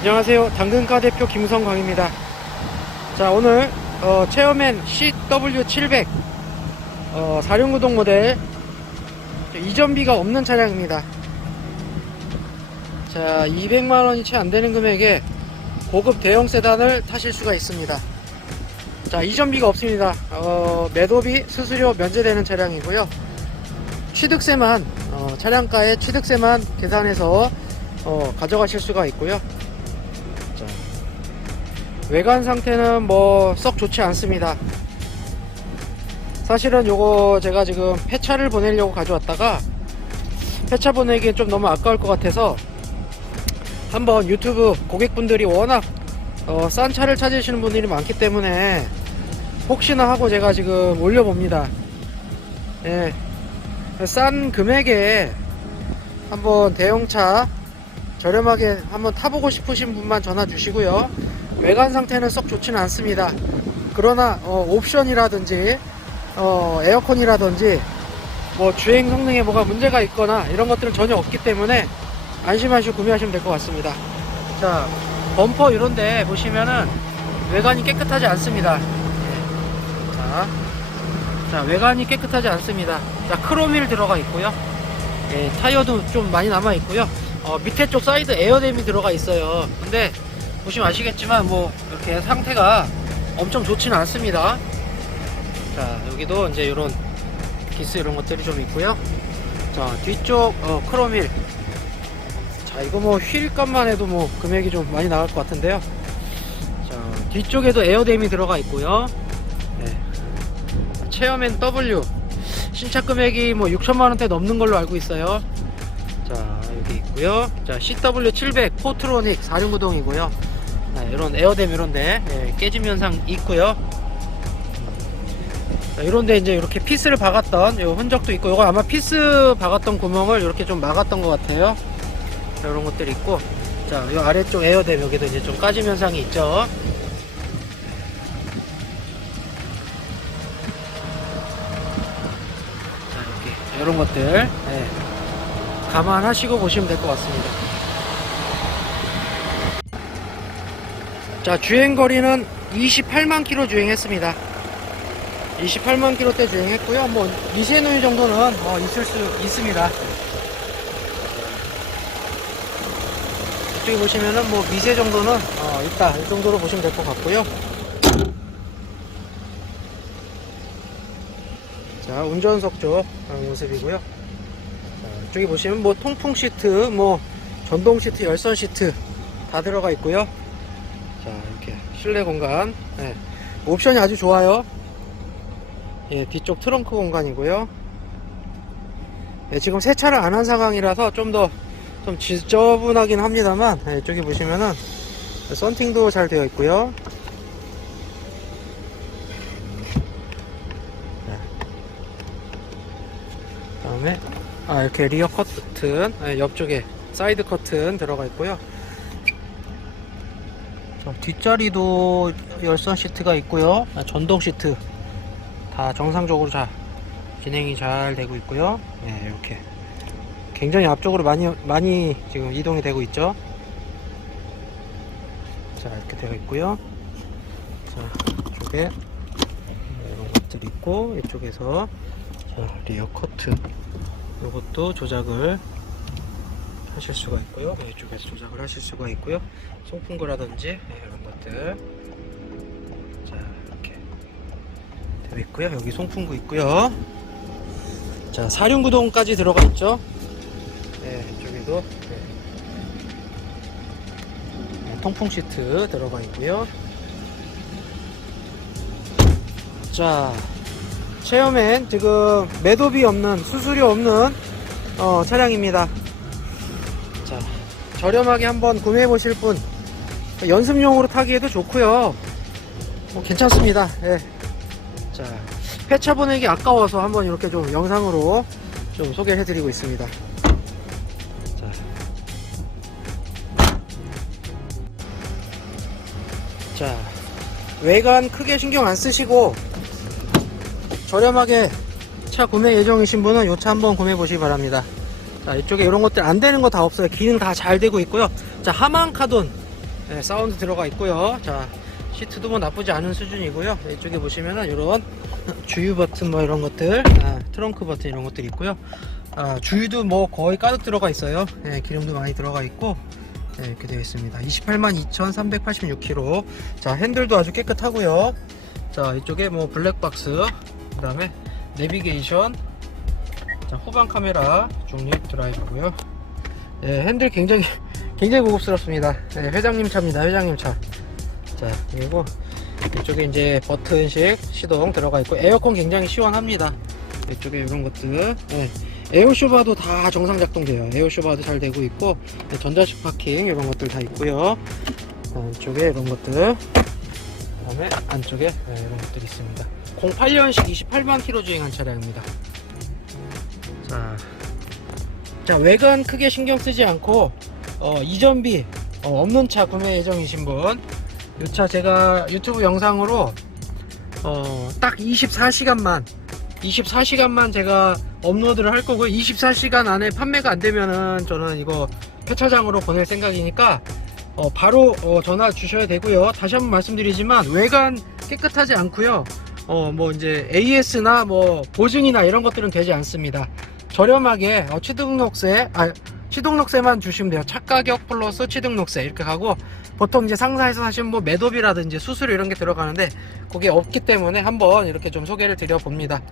안녕하세요. 당근가 대표 김성광입니다. 자, 오늘 어, 체어맨 CW700 어, 사륜구동 모델 저 이전비가 없는 차량입니다. 자, 200만 원이 채 안 되는 금액에 고급 대형 세단을 타실 수가 있습니다. 자, 이전비가 없습니다. 어, 매도비, 수수료 면제되는 차량이고요. 취득세만 어, 차량가의 취득세만 계산해서 어, 가져가실 수가 있고요. 자, 외관 상태는 뭐 썩 좋지 않습니다. 사실은 요거 제가 지금 폐차를 보내려고 가져왔다가 폐차 보내기엔 좀 너무 아까울 것 같아서 한번 유튜브 고객분들이 워낙 어, 싼 차를 찾으시는 분들이 많기 때문에 혹시나 하고 제가 지금 올려봅니다. 예. 싼 금액에 한번 대형차 저렴하게 한번 타보고 싶으신 분만 전화 주시고요. 외관 상태는 썩 좋지는 않습니다. 그러나 어, 옵션이라든지 어, 에어컨이라든지 뭐 주행 성능에 뭐가 문제가 있거나 이런 것들은 전혀 없기 때문에 안심하시고 구매하시면 될 것 같습니다. 자 범퍼 이런데 보시면은 외관이 깨끗하지 않습니다. 예. 자, 자 외관이 깨끗하지 않습니다. 자 크롬일 들어가 있고요. 예, 타이어도 좀 많이 남아 있고요. 어, 밑에 쪽 사이드 에어댐이 들어가 있어요. 근데 보시면 아시겠지만 뭐 이렇게 상태가 엄청 좋지는 않습니다. 자 여기도 이제 이런 기스 이런 것들이 좀 있고요. 자 뒤쪽 어, 크롬힐. 자 이거 뭐 휠값만 해도 뭐 금액이 좀 많이 나갈 것 같은데요. 자 뒤쪽에도 에어댐이 들어가 있고요. 네. 체어맨 W 신차 금액이 뭐 6천만 원대 넘는 걸로 알고 있어요. 자 여기 있고요. 자 CW700 포트로닉 4륜구동이고요. 자, 이런 에어댐 이런데 예, 깨짐 현상 있고요. 자, 이런데 이제 이렇게 피스를 박았던 요 흔적도 있고 이거 아마 피스 박았던 구멍을 이렇게 좀 막았던 것 같아요. 자, 이런 것들이 있고 자 이 아래쪽 에어댐 여기도 이제 좀 까짐 현상이 있죠. 자 이렇게 이런 것들 예, 감안하시고 보시면 될 것 같습니다. 자 주행 거리는 28만 킬로 주행했습니다. 28만 킬로대 주행했고요. 뭐 미세 누유 정도는 어, 있을 수 있습니다. 이쪽에 보시면은 뭐 미세 정도는 어, 있다 이 정도로 보시면 될 것 같고요. 자 운전석 쪽 그런 모습이고요. 자, 이쪽에 보시면 뭐 통풍 시트, 뭐 전동 시트, 열선 시트 다 들어가 있고요. 실내 공간 네. 옵션이 아주 좋아요. 예, 뒤쪽 트렁크 공간이고요. 예, 지금 세차를 안 한 상황이라서 좀 더좀 지저분하긴 합니다만 예, 이쪽에 보시면은 썬팅도 잘 되어 있고요. 네. 다음에 아 이렇게 리어 커튼 예, 옆쪽에 사이드 커튼 들어가 있고요. 저 뒷자리도 열선 시트가 있고요. 아, 전동 시트 다 정상적으로 잘 진행이 잘 되고 있고요. 네, 이렇게 굉장히 앞쪽으로 많이 많이 지금 이동이 되고 있죠. 자 이렇게 되어 있고요. 자 이쪽에 이런 것들이 있고 이쪽에서 자 리어 커튼 이것도 조작을 하실 수가 있고요. 네, 이쪽에서 조작을 하실 수가 있고요. 송풍구라든지 네, 이런 것들 자 이렇게 되어 있고요. 여기 송풍구 있고요. 자 사륜구동까지 들어가 있죠. 네, 이쪽에도 네. 네, 통풍 시트 들어가 있고요. 자 체험엔 지금 매도비 없는 수수료 없는 어, 차량입니다. 자 저렴하게 한번 구매해 보실 분 연습용으로 타기에도 좋고요. 뭐 괜찮습니다. 예. 자 폐차 보내기 아까워서 한번 이렇게 좀 영상으로 좀 소개를 해드리고 있습니다. 자. 자, 외관 크게 신경 안 쓰시고 저렴하게 차 구매 예정이신 분은 이 차 한번 구매해 보시기 바랍니다. 자, 이쪽에 이런 것들 안 되는 거 다 없어요. 기능 다 잘 되고 있고요. 자, 하만 카돈 네, 사운드 들어가 있고요. 자, 시트도 뭐 나쁘지 않은 수준이고요. 이쪽에 보시면은 이런 주유 버튼 뭐 이런 것들, 아, 트렁크 버튼 이런 것들이 있고요. 아, 주유도 뭐 거의 가득 들어가 있어요. 네, 기름도 많이 들어가 있고 네, 이렇게 되어 있습니다. 282,386km. 자, 핸들도 아주 깨끗하고요. 자, 이쪽에 뭐 블랙박스, 그 다음에 내비게이션, 자, 후방 카메라, 중립 드라이브고요. 네, 핸들 굉장히 굉장히 고급스럽습니다. 네, 회장님 차입니다. 회장님 차. 자, 그리고 이쪽에 이제 버튼식 시동 들어가 있고 에어컨 굉장히 시원합니다. 이쪽에 이런 것들. 네, 에어쇼바도 다 정상 작동돼요. 에어쇼바도 잘 되고 있고 네, 전자식 파킹 이런 것들 다 있고요. 어, 이쪽에 이런 것들. 그다음에 안쪽에 네, 이런 것들이 있습니다. 08년식 28만 킬로 주행한 차량입니다. 자, 자 외관 크게 신경 쓰지 않고 어, 이전비 어, 없는 차 구매 예정이신 분, 이 차 제가 유튜브 영상으로 어, 딱 24시간만 24시간만 제가 업로드를 할 거고요. 24시간 안에 판매가 안 되면은 저는 이거 폐차장으로 보낼 생각이니까 어, 바로 어, 전화 주셔야 되고요. 다시 한번 말씀드리지만 외관 깨끗하지 않고요. 어, 뭐 이제 AS나 뭐 보증이나 이런 것들은 되지 않습니다. 저렴하게 어, 취등록세, 아 취등록세만 주시면 돼요. 차 가격 플러스 취등록세 이렇게 가고 보통 이제 상사에서 하시면 뭐 매도비라든지 수수료 이런 게 들어가는데 그게 없기 때문에 한번 이렇게 좀 소개를 드려 봅니다.